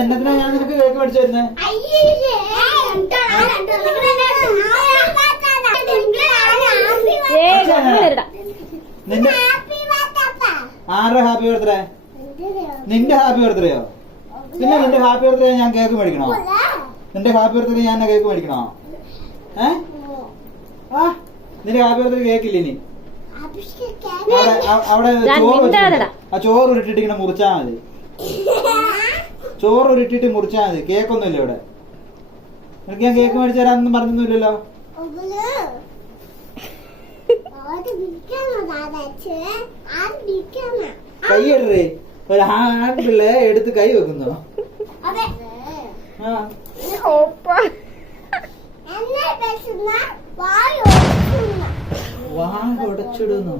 എന്നത്തിനാ ഞാൻ നിനക്ക് കേക്ക് മേടിച്ചു തരുന്നേ? നിന്റെ ആരുടെ ഹാപ്പി ബർത്ത്ഡേ? നിന്റെ ഹാപ്പി ബർത്ത്ഡേയോ? പിന്നെ നിന്റെ ഹാപ്പി ബർത്ത്ഡേ ഞാൻ കേക്ക് മേടിക്കണോ? നിന്റെ ഹാപ്പി ബർത്ത്ഡേ ഞാൻ കേക്ക് മേടിക്കണോ? നിന്റെ ഹാപ്പി ബർത്ത്ഡേ കേക്കില്ല ഇനി. അവിടെ ചോറ് ഉരുട്ടിട്ട് ഇങ്ങനെ മുറിച്ചാ മതി. ചോറ് ഉരുട്ടിട്ട് മുറിച്ചാ മതി. കേക്കൊന്നുമില്ല ഇവിടെ. നിനക്ക് ഞാൻ കേക്ക് മേടിച്ചു തരാന്നൊന്നും പറഞ്ഞൊന്നുമില്ലല്ലോ. കൈ എടുത്തേ. ഒരു ആൺപിള്ളേ എടുത്ത് കൈ വെക്കുന്നോ? വാ ഉടച്ചിടുന്നു.